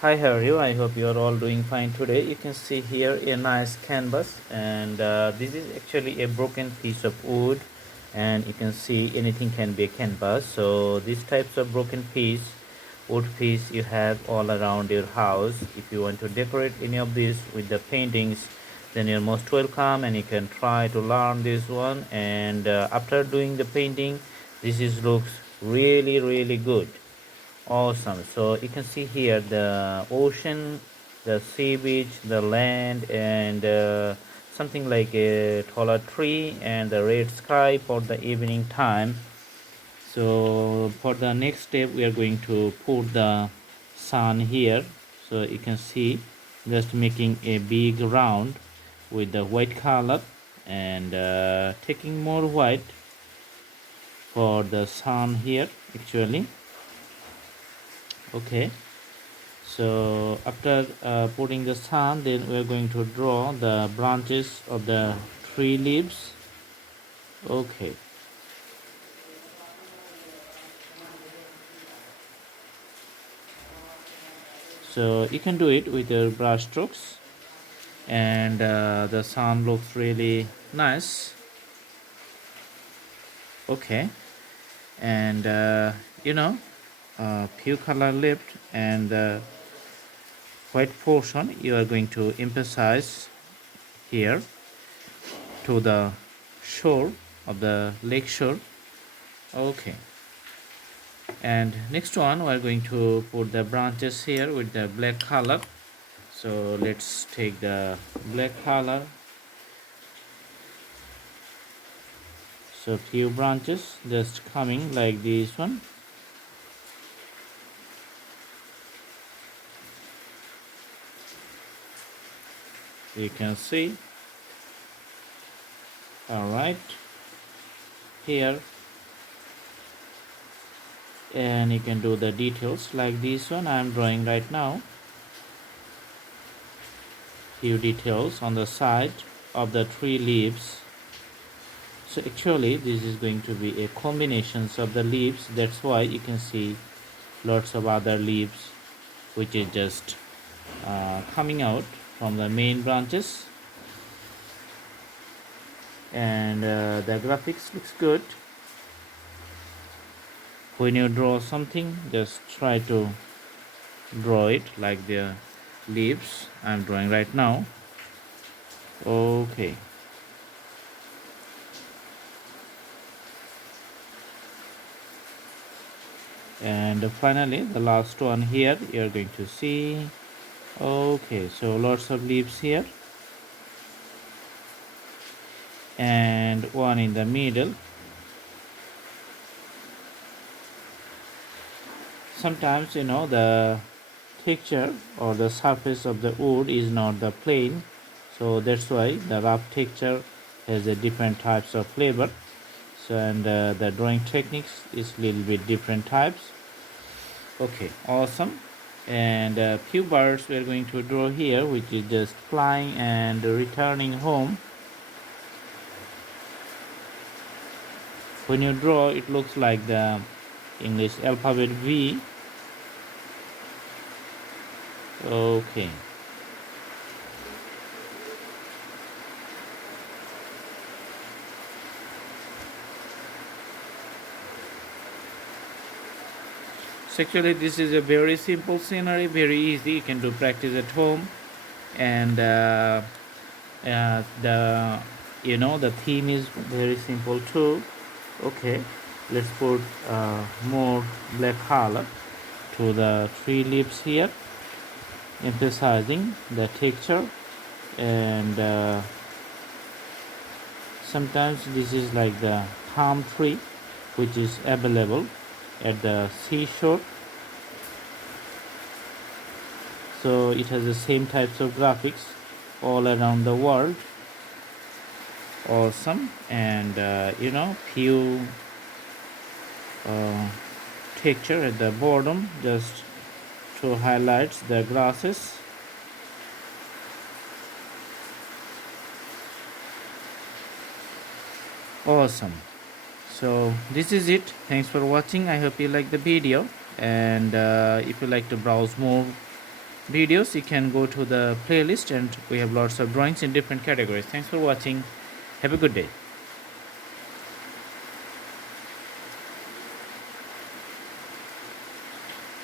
Hi, how are you? I hope you are all doing fine today. You can see here a nice canvas, and this is actually a broken piece of wood, and you can see anything can be a canvas. So these types of broken wood piece you have all around your house. If you want to decorate any of these with the paintings, then you're most welcome, and you can try to learn this one. And after doing the painting, this is looks really good. Awesome. So you can see here the ocean, the sea beach, the land, and something like a taller tree and the red sky for the evening time. So for the next step, we are going to put the sun here. So you can see just making a big round with the white color and taking more white for the sun here actually. Okay. So after putting the sun, then we are going to draw the branches of the tree leaves. Okay. So you can do it with your brush strokes, and the sun looks really nice. Okay. And few color left, and the white portion you are going to emphasize here to the shore of the lake shore. Okay. And next one we are going to put the branches here with the black color. So let's take the black color. So few branches just coming like this one. You can see. All right, here, and you can do the details like this one I am drawing right now. Few details on the side of the tree leaves. So actually this is going to be a combinations of the leaves. That's why you can see lots of other leaves which is just coming out from the main branches, and the graphics looks good. When you draw something, just try to draw it like the leaves I'm drawing right now. Okay. And finally the last one here you're going to see. Okay, so lots of leaves here, and one in the middle. Sometimes the texture or the surface of the wood is not the plain, so that's why the rough texture has a different types of flavor. So and the drawing techniques is little bit different types. Okay, awesome. And a few birds we're going to draw here, which is just flying and returning home. When you draw, it looks like the English alphabet V. Okay. So actually this is a very simple scenery, very easy. You can do practice at home, and the the theme is very simple too. Okay, let's put more black color to the tree leaves here, emphasizing the texture. And sometimes this is like the palm tree which is available at the seashore, so it has the same types of graphics all around the world. Awesome. And few uh, texture at the bottom just to highlight the grasses. Awesome. So this is it. Thanks for watching. I hope you like the video, and if you like to browse more videos, you can go to the playlist, and we have lots of drawings in different categories. Thanks for watching. Have a good day.